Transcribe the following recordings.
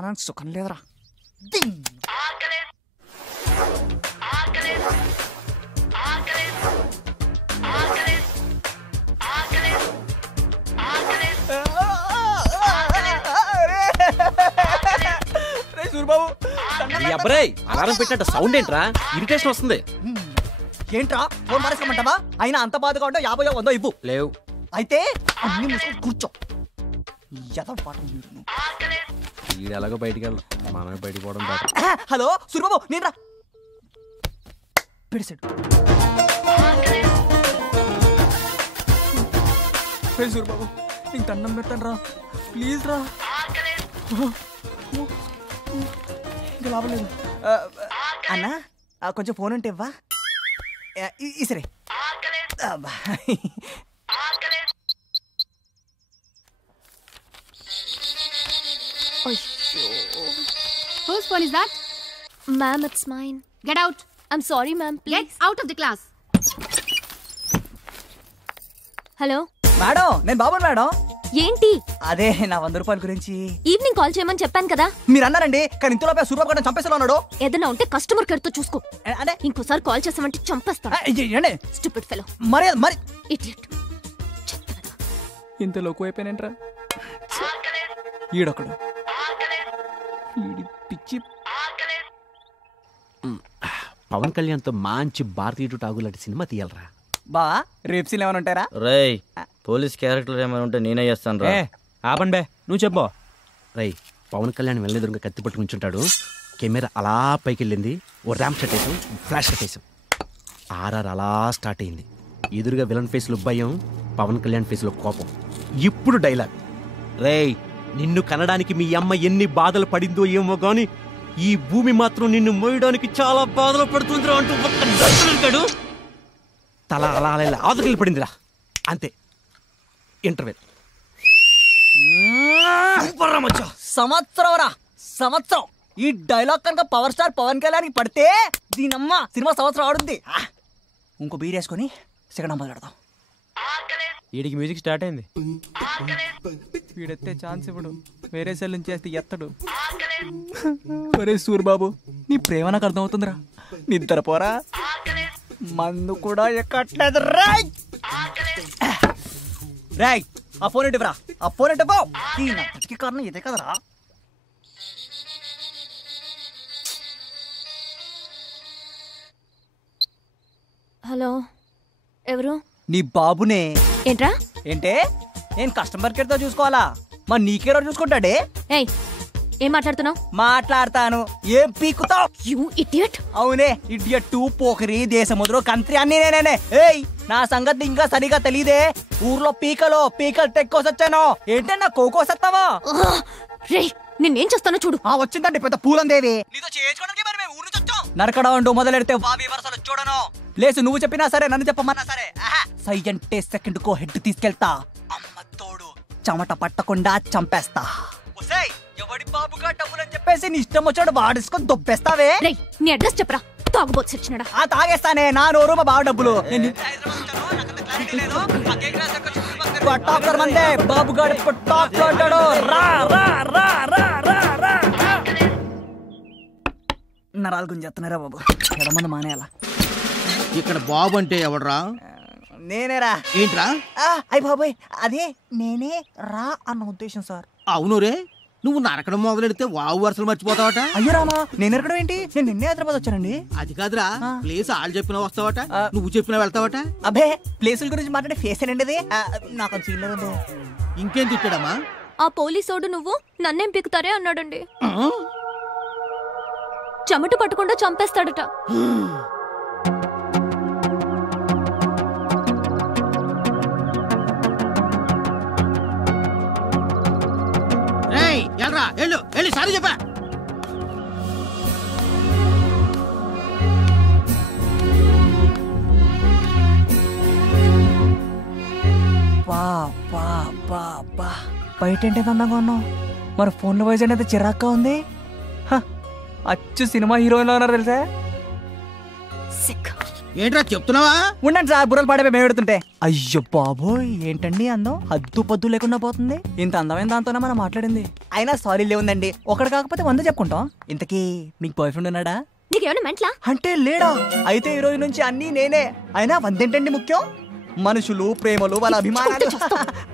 ప్రాణానికి సుఖం లేదురా. సూరిబాబు అలారం పెట్టినట్టు సౌండ్ ఏంట్రా? ఇరిటేషన్ వస్తుంది. ఏంట్రా ఫోన్ మారేసుకోమంటావా? అయినా అంత బాధగా ఉంటే 50 100 ఇవ్వు. లేవు. అయితే అన్ని మూసుకొని కూర్చో. వీడు ఎలాగో బయటికి వెళ్ళాం, మనమే బయటికి పోవడం బెటర్. హలో సూరిబాబు, నేను రా. పెడిసాడు సూరిబాబు, నీకు దండం పెట్టాను రా, ప్లీజ్ రా. ఇంకా లాభం లేదు అన్నా. కొంచెం ఫోన్ ఉంటే ఇవ్వా. సరే. Whose phone is that? Ma'am, it's mine. Get out. I'm sorry, ma'am. Please. Get out of the class. Hello madam, నేను బాబుని మేడం. ఏంటి? అదే నా 100 రూపాయల గురించి ఈవినింగ్ కాల్ చేయమని చెప్పాను కదా. మీరు అన్నారండి, కానీ ఇంతలోపే సూరిబాబు గారిని చంపేసేలా ఉన్నాడు. ఏదైనా ఉంటే కస్టమర్ కేర్ తో చూసుకో. అదే ఇంకోసారి కాల్ చేసామంటే చంపేస్తా. Stupid fellow. మరి ఇడియట్. ఇంత లోకు అయిపోయినంట్రా. ఈడొకడు పిచ్చి. పవన్ కళ్యాణ్ తో మంచి భారతీయుడు టాగు లాంటి సినిమా తీయాలరా. బా రేప్ సీన్ ఏమైనా ఉంటారా? రేయ్, పోలీస్ క్యారెక్టర్ ఏమైనా ఉంటే నేనే చేస్తాను రా. ఆపండి బే, నువ్వు చెప్పు. రేయ్, పవన్ కళ్యాణ్ వెళ్ళెదురుగా కత్తి పట్టుకుని ఉంచుంటాడు. కెమెరా అలా పైకి వెళ్ళింది, ఓ ర్యాంప్ షట్ వేసాం, ఫ్లాష్ షట్ వేసాం. ఆర్ఆర్ అలా స్టార్ట్ అయింది. ఎదురుగా విలన్ ఫేస్ లో భయం, పవన్ కళ్యాణ్ ఫేస్ లో కోపం. ఇప్పుడు డైలాగ్. రేయ్, నిన్ను కనడానికి మీ అమ్మ ఎన్ని బాధలు పడిందో ఏమో గాని ఈ భూమి మాత్రం నిన్ను మోయడానికి చాలా బాధలు పడుతుందిరా అంటూ ఒక్కడు తల అలా అలా ఆదుకెళ్ళి పడిందిరా. అంతే, ఇంటర్వెల్. సంవత్సరం రా, సంవత్సరం. ఈ డైలాగ్ కనుక పవర్ స్టార్ పవన్ కళ్యాణ్ పడితే దీనమ్మ సినిమా సంవత్సరం ఆడుద్ది. ఇంకో బీర్ వేసుకొని సెకండ్ అమ్మ పెడతాం. వీడికి మ్యూజిక్ స్టార్ట్ అయింది. వీడెత్తే ఛాన్స్ ఇవ్వడు, వేరే సెల్ నుంచి చేస్తే ఎత్తడు. ఒరే సూరిబాబు, నీ ప్రేమ నాకు అర్థమవుతుందిరా. నిద్రపోరా, మందు కూడా ఎక్కట్లేదు. రాయ్ రాయ్, ఆ ఫోన్ ఇవ్వరా, ఆ ఫోన్ ఇవ్వ. ఈ నచ్చటికి కారణం ఇదే కదరా. హలో, ఎవరు? నీ బాబునే. ఏంట్రా? ఏంటే, నేను కస్టమర్ కేర్ తో చూసుకోవాలా? మరి నీకేరో చూసుకుంటాడే. ఏయ్, ఏం మాట్లాడుతున్నావు? మాట్లాడతాను. ఏం పీకుతావు? You idiot. అవునే, ఇడియట్, పోకరి, దేశముద్రు, కంత్రి అన్ని నేనే. ఏయ్, నా సంగతి ఇంకా సరిగా తెలీదే. ఊర్లో పీకలు తెక్కోసొచ్చాను. ఏంటే నా కోకోసత్తావా? రేయ్, నిన్నేం చేస్తానో చూడు. వచ్చిందండి పెద్ద పూలందేవి. నరకడం అంటూ మొదలెడితే వావి వరసలు చూడను. లేసు, నువ్వు చెప్పినా సరే, నన్ను చెప్పమన్నా సరే. సై అంటే సెకండ్ కో హెడ్ తీసుకెళ్తా. అమ్మ తోడు, చెమట పట్టకుండా చంపేస్తా. ఎవడి బాబుగా డబ్బులని చెప్పేసి నీ ఇష్టం వచ్చాడు వాడేసుకొని దొబ్బేస్తావే. నీ అడ్రస్ చెప్పరా, తాగుబోతు సచ్చినాడా. తాగేస్తానే, నా నోరు మా బావ డబ్బులు. మందే బాబుగాడు అంటాడు. నరాలు గుంజేస్తున్నారా బాబు, ఎడమంది మానేయాల. ఇక్కడ బాబు అంటే ఎవడరా? నేనేరా. ఏంట్రా? అయ్య బాబాయ్, అదే నేనే రా అన్న ఉద్దేశం సార్. అవును రే, నువ్వు నరకడం మొదలెడితే వావు వరుసలు మర్చిపోతావట. అయ్యో రామా, నేను నరకడం ఏంటి? నేను నిన్నే హైదరాబాద్ వచ్చానండి. అది కాదురా, ప్లేస్ వాళ్ళు చెప్పినా వస్తావట, నువ్వు చెప్పినా వెళ్తావట. అబ్బే, ప్లేసుల గురించి మాట్లాడే ఫేస్ ఏంటది? నాకు సీన్ లేదండి. ఇంకేం తిట్టాడమ్మా? ఆ పోలీసోడు నువ్వు నన్నేం పిక్కుతారే అన్నాడండి. చెమట పట్టకుండా చంపేస్తాడట. వెళ్ళి సారీ చెప్పా. బయట ఏంటి అందంగా ఉన్నావు, మరి ఫోన్లో వాయిస్ ఏంటంటే చిరాక్గా ఉంది. అచ్చు సినిమా హీరోయిన్ లో ఉన్నారు తెలుసా. ఏంట్రా చెప్తున్నావా? ఉండండి సార్, బుర్రలు పాడే మేము పెడుతుంటే. అయ్యో బాబోయ్, ఏంటండి అందం, హద్దు పద్దు లేకుండా పోతుంది. ఇంత అందమైన దాంతోనే మనం మాట్లాడింది. అయినా సారీ లేవుందండి, ఒకటి కాకపోతే 100 చెప్పుకుంటాం. ఇంతకీ మీకు బాయ్ ఫ్రెండ్ ఉన్నాడా? నీకేమైనా మెంట్లా? అంటే లేడా? అయితే ఈ రోజు నుంచి అన్నీ నేనే. అయినా 100 ఏంటండి ముఖ్యం? మనుషులు, ప్రేమలు, వాళ్ళ అభిమానాలు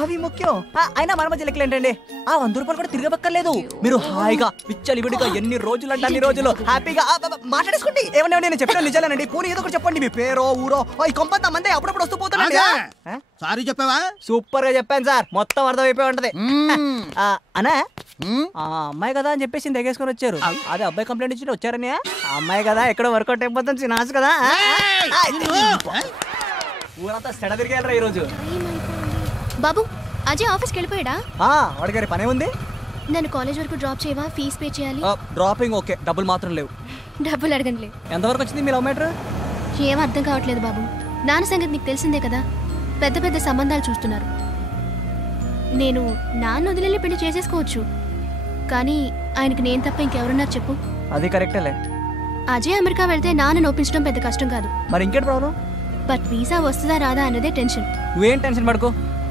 అవి ముఖ్యం. అయినా మన మధ్య లెక్కలు ఏంటండి? ఆ 100 రూపాయలు కూడా తిరగబక్కర్లేదు. మీరు హాయిగా విచ్చలివిడిగా ఎన్ని రోజులు అంటే అన్ని రోజులు హ్యాపీగా మాట్లాడేసుకోండి. ఏమన్నా నేను చెప్పిన నిజాలేనండి. పోనీ ఏదో ఒకటి చెప్పండి, మీ పేరో ఊరో. ఈ కొంపంత మంది అప్పుడప్పుడు వస్తూ పోతానండి. సారీ చెప్పావా? సూపర్ గా చెప్పాను సార్, మొత్తం అర్థమైపోయి ఉంటది. అనా ఆ అమ్మాయి కదా అని చెప్పేసి తెగేసుకొని వచ్చారు. అదే అబ్బాయి కంప్లైంట్ ఇచ్చి వచ్చారని. ఆ అమ్మాయి కదా ఎక్కడో వర్కౌట్ అయిపోతుంది నాసు కదా. ఊరంతా సెడ తిరిగారా ఈ రోజు. బాబు, అజయ్ ఆఫీస్కి వెళ్ళిపోయాడా? వాడి గారి పనే ఉంది. నన్ను కాలేజ్ వరకు డ్రాప్ చేయవా? ఫీజ్ పే చేయాలి. డ్రాపింగ్ ఓకే, డబ్బులు మాత్రం లేవు. డబ్బులు అడగనులే. ఎంతవరకు వచ్చింది మీ లవ్ మ్యాటర్? ఏం అర్థం కావట్లేదు బాబు. నాన్న సంగతి నీకు తెలిసిందే కదా, పెద్ద పెద్ద సంబంధాలు చూస్తున్నారు. నేను నాన్న వదిలేళ్ళి పెళ్లి చేసేసుకోవచ్చు, కానీ ఆయనకి నేను తప్ప ఇంకెవరున్నారు చెప్పు? అది కరెక్టేలే. అజయ్ అమెరికా వెళ్తే నాన్నను ఒప్పించడం పెద్ద కష్టం కాదు. మరి ఇంకేంటి ప్రాబ్లం? బట్ వీసా వస్తుందా రాదా అన్నదే టెన్షన్. నువ్వేం టెన్షన్ పడుకో,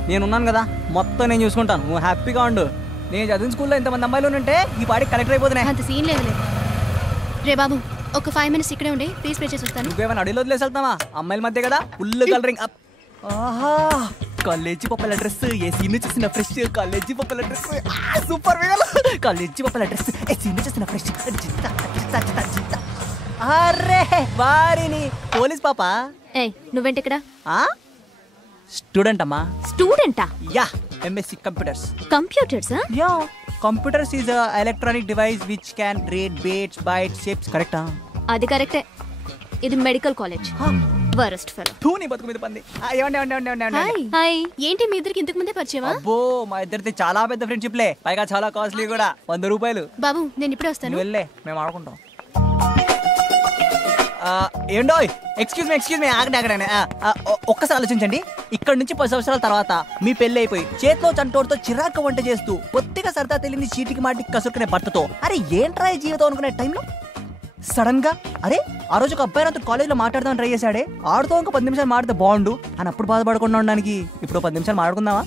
నేనున్నాను కదా, మొత్తం నేను చూసుకుంటాను. నువ్వు హ్యాపీగా ఉండు. నేను చదివిన స్కూల్లో ఇంతమంది అమ్మాయిలు ఉంటే ఈ పాడికి కలెక్టర్ అయిపోతున్నాయి. అంత సీన్ లేదు. రే బాబు, ఒక 5 minutes ఇక్కడే ఉండి ఫీజ్ పే చేసి వస్తాను. నువ్వేమైనా అడిలో వదిలేసి వెళ్తావా? అమ్మాయిల మధ్య కదా, ఫుల్ కలరింగ్ అప్. ఆహా, కాలేజీ పప్పుల డ్రెస్, ఏ సీన్ చేసిన ఫ్రెష్. కాలేజీ పప్పుల డ్రెస్ సూపర్. కాలేజీ పప్పుల డ్రెస్, ఏ సీన్ చేసిన ఫ్రెష్. అరే వారిని పోలీస్ పాప. ఏయ్, నువ్వేంటి ఇక్కడ? స్టూడెంట్ అమ్మా. స్టూడెంటా? Yeah, MSc computers. Computers? Yeah, computers is a electronic device which can read beats, bytes, shapes. కరెక్టా? అది కరెక్టే. ఇది మెడికల్ కాలేజ్. Worst fellow. తూని బతుకు మీద పంది. హాయ్. ఏంటి మీ ఇద్దరికి ఇంతకు ముందే పరిచయమా? అబ్బో, మా ఇద్దరిది చాలా పెద్ద ఫ్రెండ్షిప్ లే, పైగా చాలా కాస్ట్లీ కూడా. 100 రూపాయలు. బాబు, నేను ఇప్పుడే వస్తాను. వెళ్ళే, మేము ఆడుకుంటాం. ఏండో, ఎక్స్క్యూజ్ మీ ఆగండి. ఒక్కసారి ఆలోచించండి. ఇక్కడ నుంచి 10 సంవత్సరాల తర్వాత మీ పెళ్లి అయిపోయి చేతిలో చంటోడితో చిరాకు వంట చేస్తూ పొత్తిగా సరదా తెలియని చీటికి మాటికి కసురుకునే భర్తతో అరే ఏంట్రా ఈ జీవితం అనుకునే టైంలో సడన్ గా అరే ఆ రోజు ఒక అబ్బాయి నాతో కాలేజ్ లో మాట్లాడదామని ట్రై చేశాడే, ఆడుతో ఇంకా 10 నిమిషాలు మాట్లాడితే బాగుండు అని అప్పుడు బాధపడకుండా ఉండడానికి ఇప్పుడు 10 నిమిషాలు మాట్లాడుకుందామా?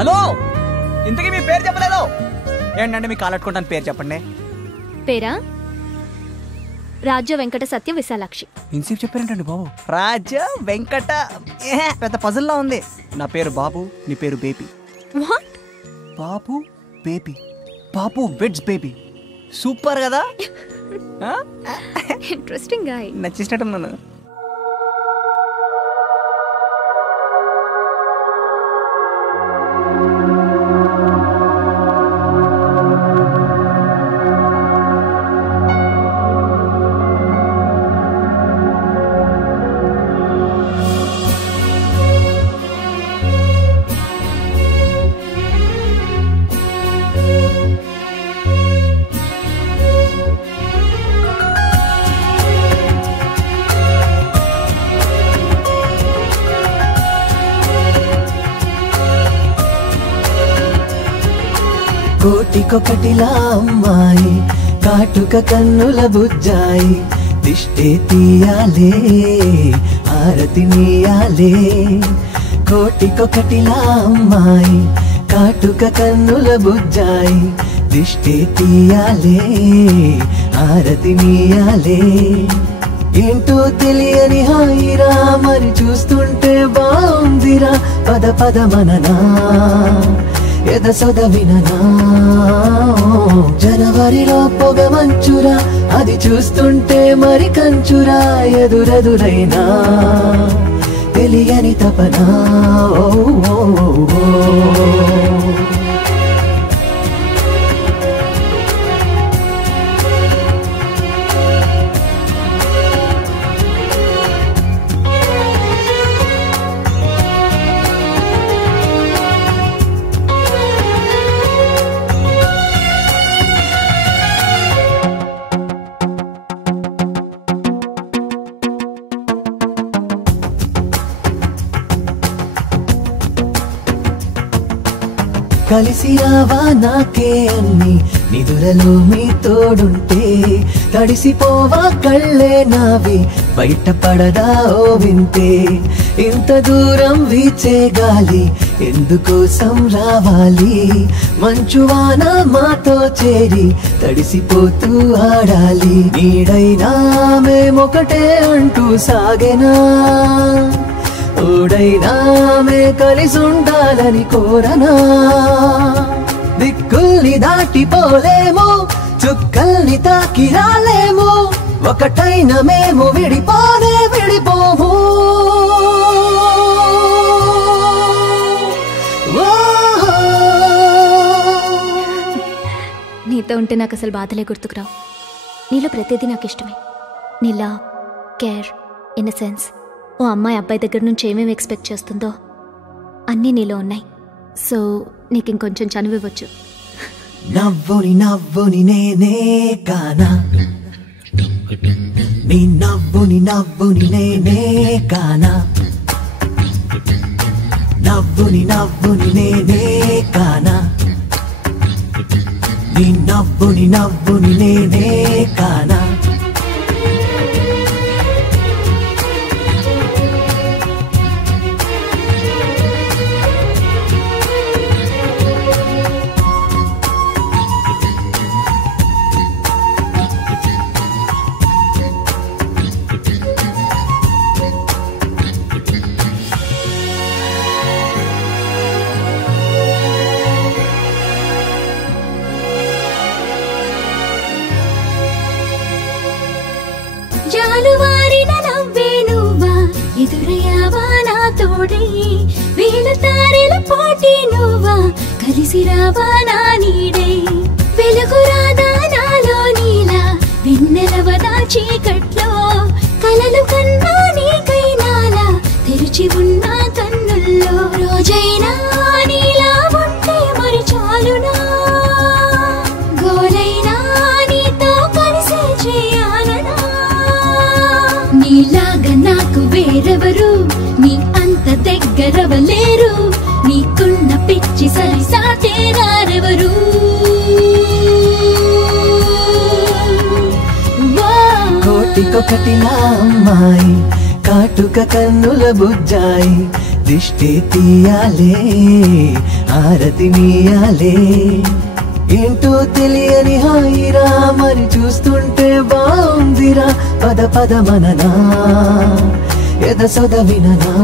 హలో, ఇంతకీ మీ పేరు చెప్పలేదు ఏంటంటే? మీ కాలట్టుకుంటాను, పేరు చెప్పండి. పేరా? రాజ్య వెంకట సత్య విశాలాక్షి. ఇన్సీప్ చెప్పారేంటండి బాబు? రాజ్య వెంకట పెద్ద పజల్లా ఉంది. నా పేరు బాబు, నీ పేరు baby. What? Babu baby, Babu weds baby. Super కదా? ఇంట్రెస్టింగ్ గా నచ్చేసినట్టున్నాను. కోటికొకటిలా అమ్మాయి, కాటుక కన్నుల బుజ్జాయి, దిష్టే తీయాలే, ఆరతి నీయాలే. కోటికొకటిలా అమ్మాయి, కాటుక కన్నుల బుజ్జాయి, దిష్టే తీయాలే, ఆరతి నీయాలే. ఏంటో తెలియని హాయిరా, మరి చూస్తుంటే బాగుందిరా, పద పద మననా ఎద సొద విననా. జనవరిలో పొగ మంచురా, అది చూస్తుంటే మరి కంచురా, ఎదురెదురైనా తెలియని తపనా. కలిసి రావా నాకే అన్ని నిదురలో మీ తోడుంటే తడిసిపోవా కళ్ళే నావి బయటపడదా ఓ వింతే ఇంత దూరం వీచే గాలి ఎందుకోసం రావాలి మంచువాన మాతో చేరి తడిసిపోతూ ఆడాలి నీడైనా మేమొకటే అంటూ సాగెనా ఓడైనా మే కలిసుండాలని కోరనా దిక్కుల్ని దాటిపోలేము చుక్కల్ని తాకి రాలేము ఒకటైన మేము విడిపోము నీతో ఉంటే నాకు అసలు బాధలే గుర్తుకురావు. నీలో ప్రతిదీ నాకు ఇష్టమే. నీ లవ్, కేర్, ఇన్నసెన్స్. ఓ అమ్మాయి అబ్బాయి దగ్గర నుంచి ఏమేమి ఎక్స్పెక్ట్ చేస్తుందో అన్నీ నీలో ఉన్నాయి. సో నీకు ఇంకొంచెం చనువివ్వచ్చు. నవ్వుని నవ్వుని నేనే కానా నీ నవ్వుని నవ్వుని నేనే కానా నవ్వుని నవ్వుని నేనే కానా నీ నవ్వుని నవ్వుని నేనే కానా జాలువారిన నవ్వే నువ్వా ఎదురయ్యావా నా తోడై వేల తారెల పోటీ నువ్వా కలిసి రావా నా నీడై వెలుగు రాదా నాలో నీలా వెన్నెలవదా చీకట్లో కలలు కన్నా నీకైనాలా తెరిచి ఉన్న కన్నుల్లో రోజైనా నీలా ఉంటే మరి చాలునా గోలైనా నీతో కలిసి చేయాలనా నీలాగా నాకు వేరెవరు నీ అంత దగ్గరవలేరు నీకున్న పిచ్చి సరిసాటే రారెవరు కోటికొకటిలా అమ్మాయి కాటుక కన్నుల బుజ్జాయి దిష్టి తీయాలే ఆరతి నీయాలే ఏంటో తెలియని హాయిరా మరి చూస్తుంటే బాగుందిరా పద పద మననా ఎద సొద విననా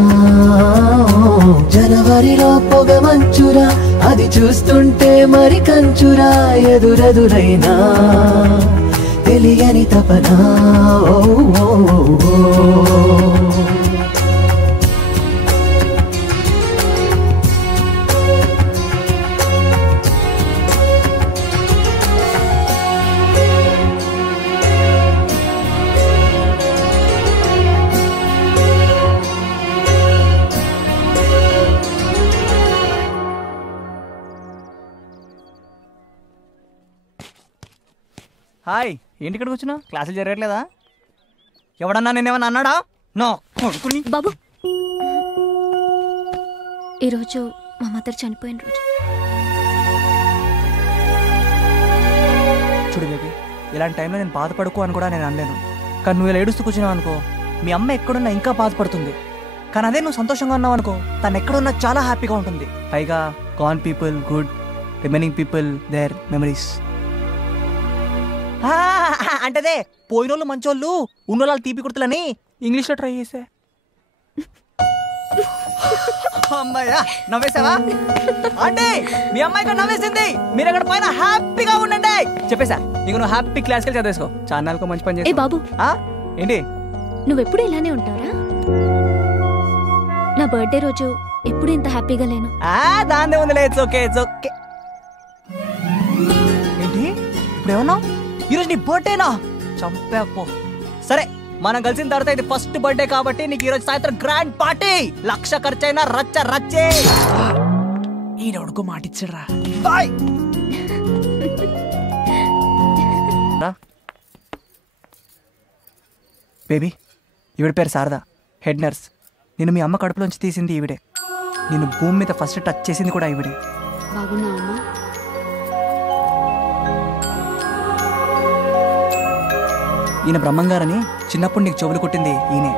జనవరిలో పొగ మంచురా అది చూస్తుంటే మరి కంచురా ఎదురెదురైనా తెలియని తపనా ఓ హాయ్ ఏంటి ఇక్కడికి వచ్చినా క్లాసులు జరగట్లేదా ఎవడన్నా నేనేమన్నా అన్నాడా నో కొడుకుని బాబు ఈరోజు మా మదర్ చనిపోయిన రోజు. చూడు బేబీ ఇలాంటి టైంలో నేను బాధపడుకో అని కూడా నేను అనలేను. కానీ నువ్వు ఇలా ఏడుస్తూ కూర్చున్నావు అనుకో మీ అమ్మ ఎక్కడున్నా ఇంకా బాధపడుతుంది. కానీ అదే నువ్వు సంతోషంగా ఉన్నావు అనుకో తను ఎక్కడున్నా చాలా హ్యాపీగా ఉంటుంది. పైగా gone people good, remaining people their memories. అంటేదే పోయినోళ్ళు మంచోళ్ళు ఉన్నోళ్ళు తీపి కుర్తులని ఇంగ్లీష్లో ట్రై చేసా. అమ్మాయ్యా నవ్వేసావా అంటే మీ అమ్మాయిగా నవ్వేసింది. మీరు అక్కడ పైన హ్యాపీగా ఉండండి చెప్పేసా. ఇంక నువ్వు హ్యాపీ క్లాస్కి వెళ్ళి చదివేసుకో. ఛానల్కు మంచి పని చేసి. ఏ బాబు ఏంటి నువ్వెప్పుడు ఇలానే ఉంటారా? నా బర్త్డే రోజు ఎప్పుడు ఇంత హ్యాపీగా లేను. దాన్నే ఉందిలే. It's okay it's okay. ఏంటి ఇప్పుడు ఏమన్నావు? ఈరోజు నీ బర్త్డేనా? చంపేపో. సరే మనం కలిసిన తర్వాత ఇది ఫస్ట్ బర్త్డే కాబట్టి నీకు ఈరోజు సాయంత్రం గ్రాండ్ పార్టీ. 1,00,000 ఖర్చైనా రచ్చ రచ్చే. ఈడొడుకు మాటిచ్చాడ్రా. బాయ్. బేబీ ఈవిడ పేరు శారదా, హెడ్ నర్స్. నేను మీ అమ్మ కడుపులోంచి తీసింది ఈవిడే. నేను భూమి మీద ఫస్ట్ టచ్ చేసింది కూడా ఈవిడే. బాగున్నావమ్మా? ఈయన బ్రహ్మంగారని చిన్నప్పుడు నీకు చెవులు కొట్టింది ఈయనే.